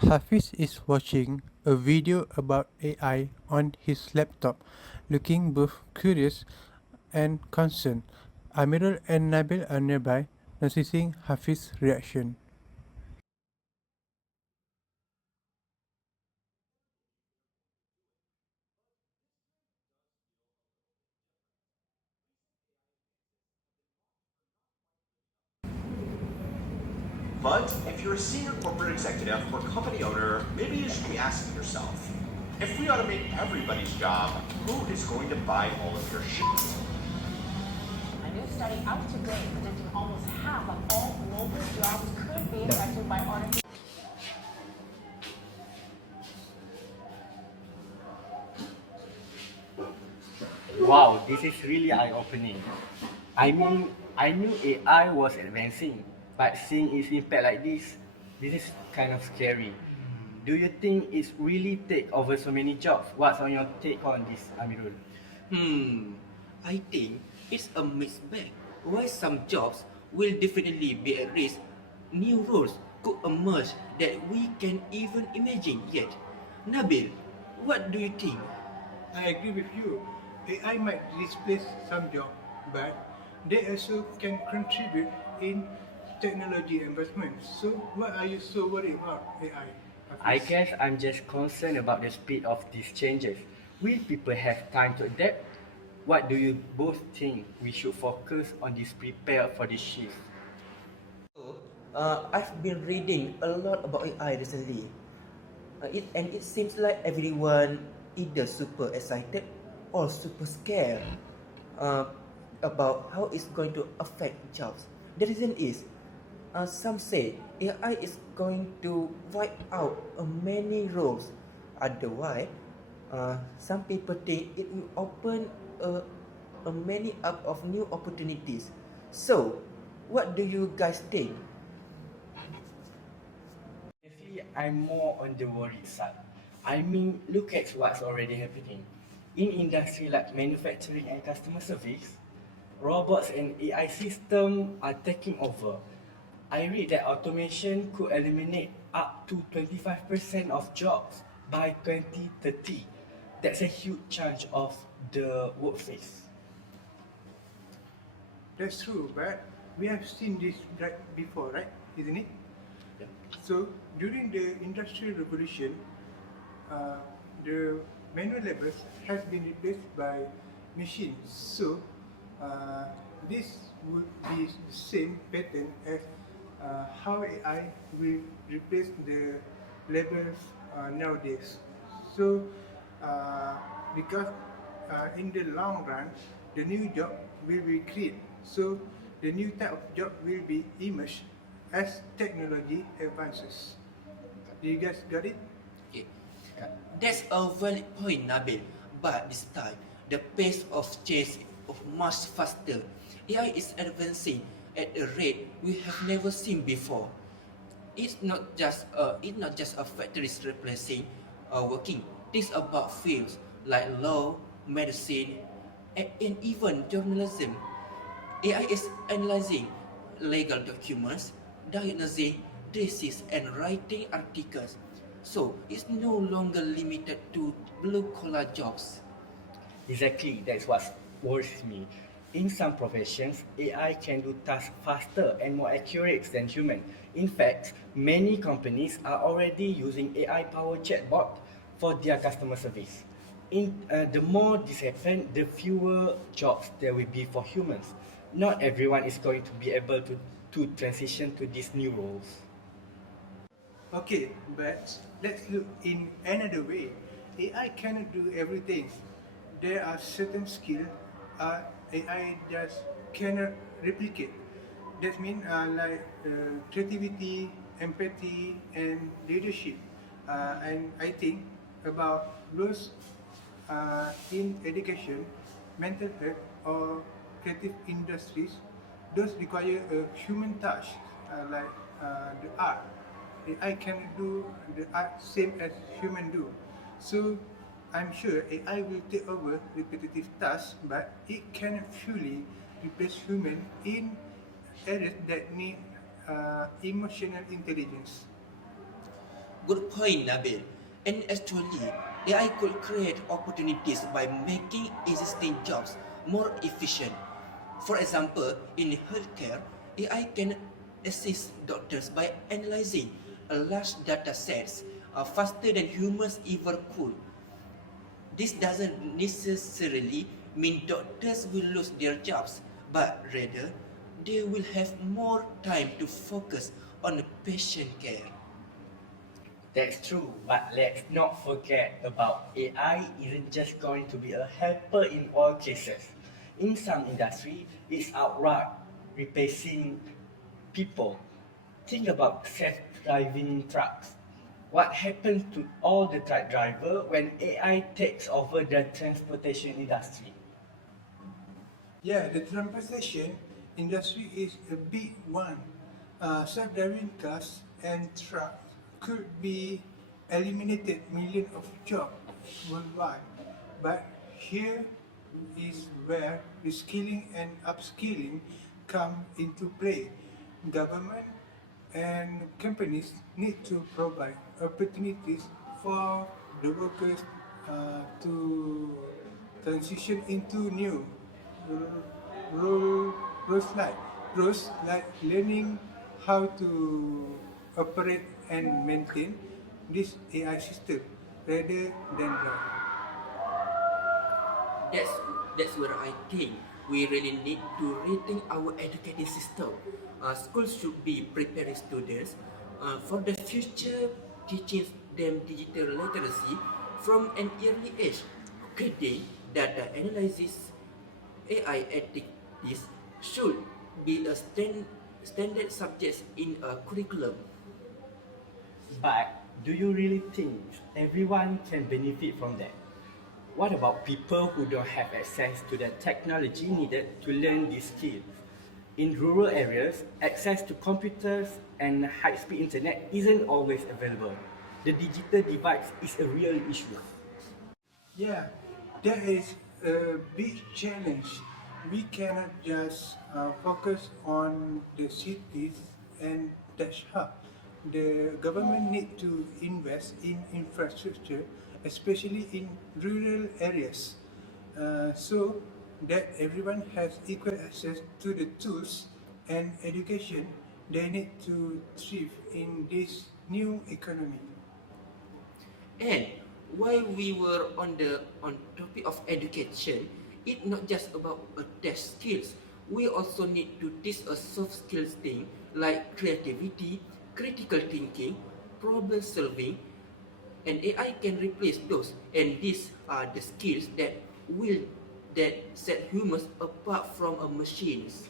Hafiz is watching a video about AI on his laptop, looking both curious and concerned. Amirul and Nabil are nearby, noticing Hafiz's reaction. But if you're a senior corporate executive or company owner, maybe you should be asking yourself, if we automate everybody's job, who is going to buy all of your shit? A new study out today predicting almost half of all global jobs could be affected by artificial. Wow, this is really eye-opening. I mean, I knew AI was advancing, but seeing its impact like this is kind of scary. Do you think it's really take over so many jobs? What's on your take on this, Amirul? I think it's a mixed bag. While some jobs will definitely be at risk, new roles could emerge that we can even imagine yet. Nabil, what do you think? I agree with you. AI might displace some jobs, but they also can contribute in technology investments. So, why are you so worried about AI? I guess I'm just concerned about the speed of these changes. Will people have time to adapt? What do you both think we should focus on this prepare for this shift? I've been reading a lot about AI recently. It seems like everyone either super excited or super scared uh, about how it's going to affect jobs. The reason is, some say AI is going to wipe out many roles. Otherwise, some people think it will open a many up of new opportunities. So, what do you guys think? Honestly, I'm more on the worried side. I mean, look at what's already happening. In industry like manufacturing and customer service, robots and AI systems are taking over. I read that automation could eliminate up to 25% of jobs by 2030. That's a huge chunk of the workforce. That's true, but we have seen this before, right? Isn't it? Yeah. So during the Industrial Revolution, uh, the manual labors has been replaced by machines. So uh, this would be the same pattern as how AI will replace the labors nowadays. So uh, because in the long run, the new job will be created. So the new type of job will be emerged as technology advances. Do you guys got it? Okay. That's a valid point, Nabil. But this time, the pace of change is much faster. AI is advancing at a rate we have never seen before. It's not just a factories replacing working. Think about fields like law, medicine, and even journalism. AI is analyzing legal documents, diagnosing disease, and writing articles. So it's no longer limited to blue collar jobs. Exactly, that's what worries me. In some professions, AI can do tasks faster and more accurate than human. In fact, many companies are already using AI-powered chatbot for their customer service. The more this happens, the fewer jobs there will be for humans. Not everyone is going to be able to transition to these new roles. Okay, but let's look in another way. AI cannot do everything. There are certain skills AI just cannot replicate. That means creativity, empathy, and leadership. And I think about those in education, mental health, or creative industries, those require a human touch, the art. AI can do the art same as human do. So I'm sure AI will take over repetitive tasks, but it cannot fully replace human in areas that need emotional intelligence. Good point, Nabil. And actually, AI could create opportunities by making existing jobs more efficient. For example, in healthcare, AI can assist doctors by analyzing a large data sets faster than humans ever could. This doesn't necessarily mean doctors will lose their jobs, but rather they will have more time to focus on patient care. That's true, but let's not forget about AI isn't just going to be a helper in all cases. In some industry, it's outright replacing people. Think about self-driving trucks. What happens to all the truck driver when AI takes over the transportation industry? Yeah, the transportation industry is a big one. Self-driving cars and trucks could be eliminated millions of jobs worldwide. But here is where reskilling and upskilling come into play. Government and companies need to provide opportunities for the workers to transition into new role, roles like learning how to operate and maintain this AI system rather than drive. That's that's where I think we really need to rethink our education system. Schools should be preparing students for the future, teaching them digital literacy from an early age. Coding, data analysis, AI ethics should be a standard subjects in a curriculum. But do you really think everyone can benefit from that? What about people who don't have access to the technology needed to learn these skills? In rural areas, access to computers and high-speed internet isn't always available. The digital divide is a real issue. Yeah, that is a big challenge. We cannot just focus on the cities and tech hub. The government need to invest in infrastructure, especially in rural areas, so that everyone has equal access to the tools and education they need to thrive in this new economy. And while we were on topic of education, it's not just about a test skills. We also need to teach a soft skills thing like creativity, critical thinking, problem solving, and AI can replace those. And these are the skills will that set humans apart from a machines.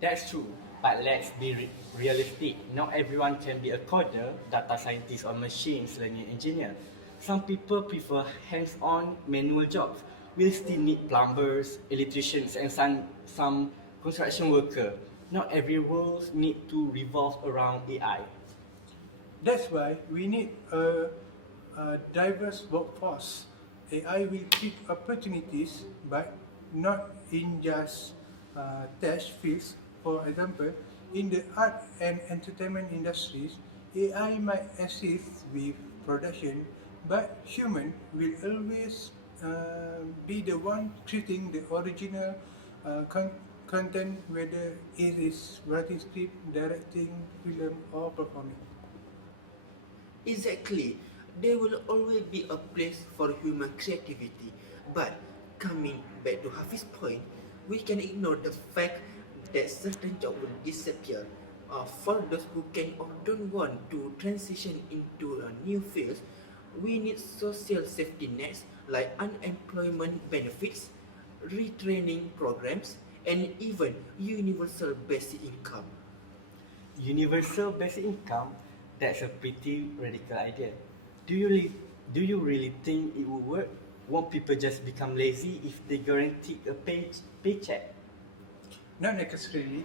That's true, but let's be realistic. Not everyone can be a coder, data scientist, or machines learning engineer. Some people prefer hands-on manual jobs. We'll still need plumbers, electricians, and some construction worker. Not every role need to revolve around AI. That's why we need a diverse workforce. AI will create opportunities, but not in just tech fields. For example, in the art and entertainment industries, AI might assist with production, but human will always be the one creating the original content, whether it is writing script, directing film, or performing. Exactly. There will always be a place for human creativity. But coming back to Hafiz point, we can ignore the fact that certain jobs will disappear. For those who can or don't want to transition into a new field, we need social safety nets like unemployment benefits, retraining programs, and even universal basic income. Universal basic income, that's a pretty radical idea. Do you, really, do you really think it will work? Won't people just become lazy if they guarantee a paycheck? Not necessarily.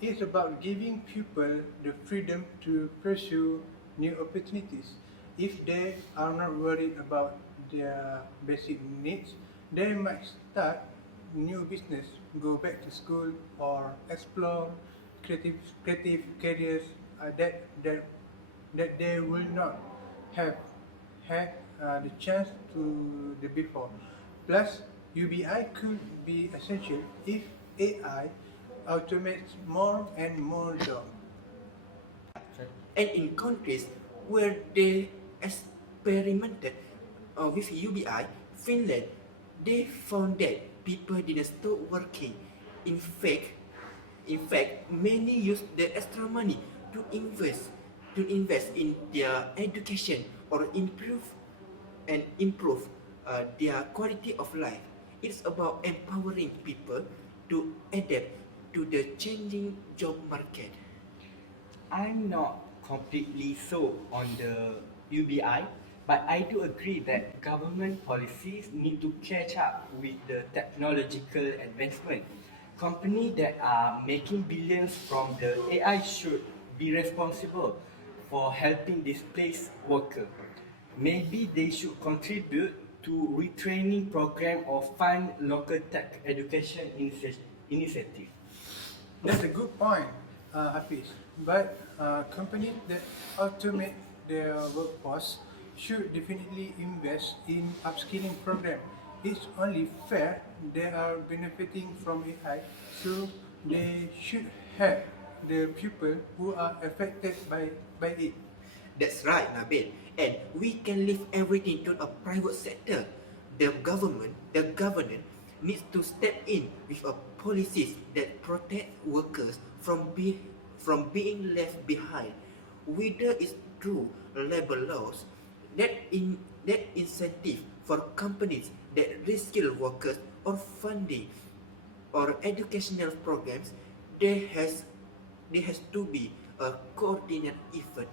It's about giving people the freedom to pursue new opportunities. If they are not worried about their basic needs, they might start new business, go back to school, or explore creative careers that that they will not have had the chance to the before. Plus, UBI could be essential if AI automates more and more jobs. And in countries where they experimented with UBI, Finland, they found that people didn't stop working. In fact, many used the extra money to invest in their education or improve their quality of life. It's about empowering people to adapt to the changing job market. I'm not completely sold on the UBI, but I do agree that government policies need to catch up with the technological advancement. Companies that are making billions from the AI should be responsible for helping displaced workers. Maybe they should contribute to retraining program or fund local tech education initiative. That's a good point, Hafiz. But companies that automate their workforce should definitely invest in upskilling program. It's only fair they are benefiting from AI, so they should help the people who are affected by it. That's right, Nabil. And we can leave everything to a private sector. The government needs to step in with a policies that protect workers from being left behind. Whether it's through labor laws that incentive for companies that reskill workers or funding or educational programs, there has to be a coordinated effort.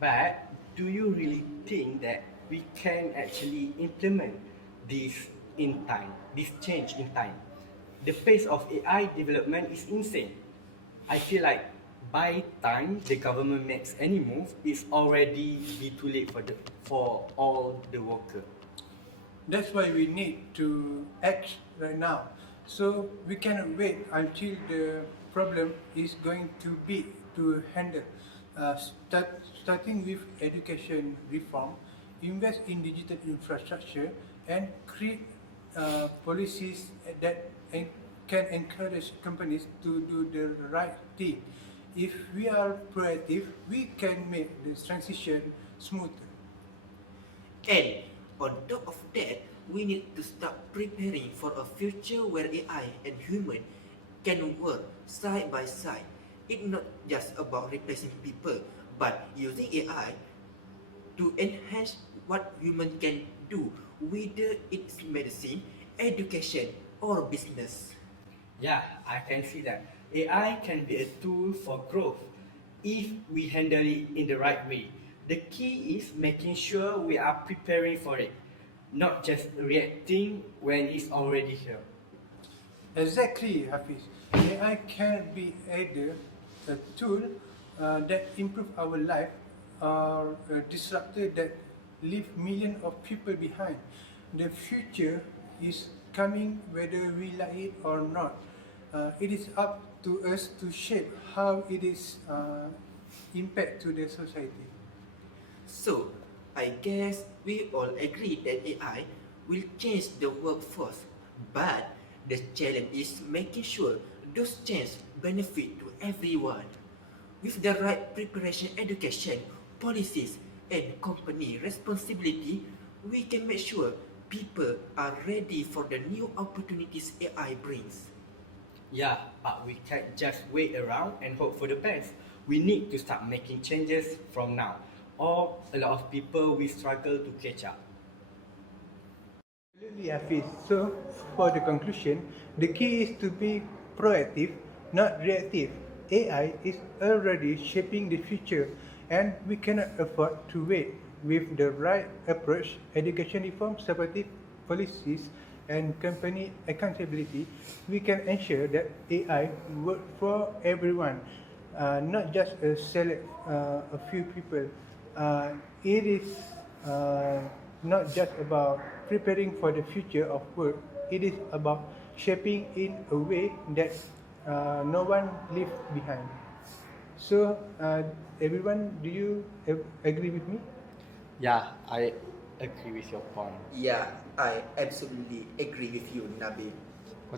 But do you really think that we can actually implement this in time, this change in time? The pace of AI development is insane. I feel like by time the government makes any move, it's already be too late for all the workers. That's why we need to act right now. So we cannot wait until the problem is going too big to handle. Starting with education reform, invest in digital infrastructure, and create policies that can encourage companies to do the right thing. If we are proactive, we can make the transition smoother. And on top of that, we need to start preparing for a future where AI and human can work side by side. It's not just about replacing people, but using AI to enhance what human can do, whether it's medicine, education, or business. Yeah, I can see that. AI can be a tool for growth if we handle it in the right way. The key is making sure we are preparing for it, not just reacting when it's already here. Exactly, Hafiz. AI can be either a tool that improve our life or a disruptor that leave millions of people behind. The future is coming whether we like it or not. It is up to us to shape how it is impact to the society. So, I guess we all agree that AI will change the workforce, but the challenge is making sure those changes benefit to everyone. With the right preparation, education, policies, and company responsibility, we can make sure people are ready for the new opportunities AI brings. Yeah, but we can't just wait around and hope for the best. We need to start making changes from now, or a lot of people will struggle to catch up. Absolutely, Hafiz. So, for the conclusion, the key is to be proactive, not reactive. AI is already shaping the future, and we cannot afford to wait. With the right approach, education reform, supportive policies, and company accountability, we can ensure that AI works for everyone, not just a few people. It is not just about preparing for the future of work. It is about shaping in a way that no one leaves behind. So, everyone, do you agree with me? Yeah, I agree with your point. Yeah, I absolutely agree with you, Nabil.